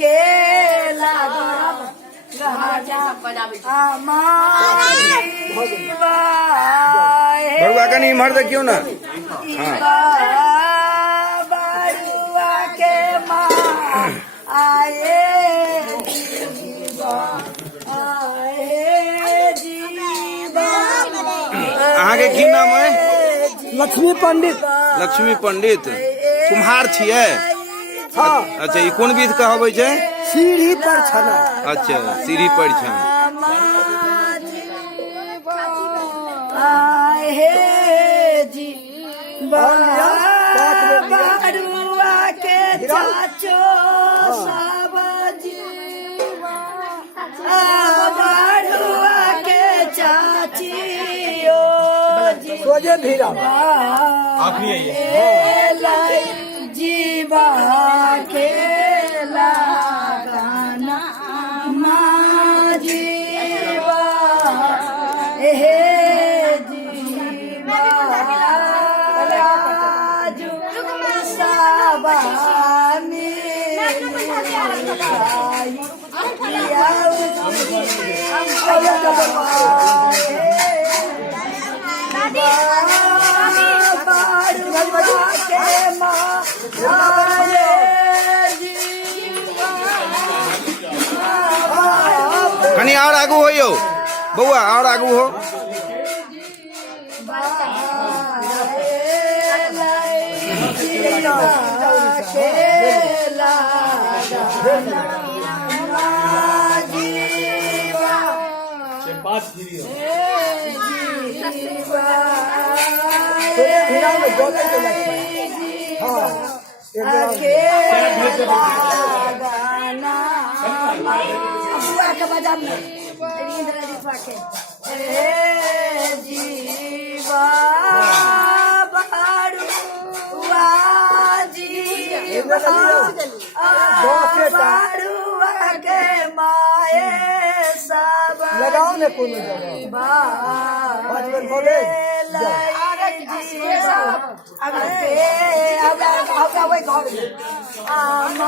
केला बड़ुआ का नहीं मर्द क्यों ना बड़ुआ के माँ आए अहाँ के की नाम है? लक्ष्मी पंडित। लक्ष्मी पंडित कुम्हार छियै? हाँ। अच्छा ई कोन विध कहबै छै? सीढ़ी पर छना। अच्छा सीढ़ी पर छन। बड़ुआ के चाचो सब बड़ुआ के चाचियो सोजे भीरा जीवा के लगाना माँ जीवा हे जीवा राजू साबानी कनी और आगू हो यो बउआ और आगू हो। जीवा बड़ुआ जीवा बड़ुआ के माए सब लगाओ ने कोनो जगह। अब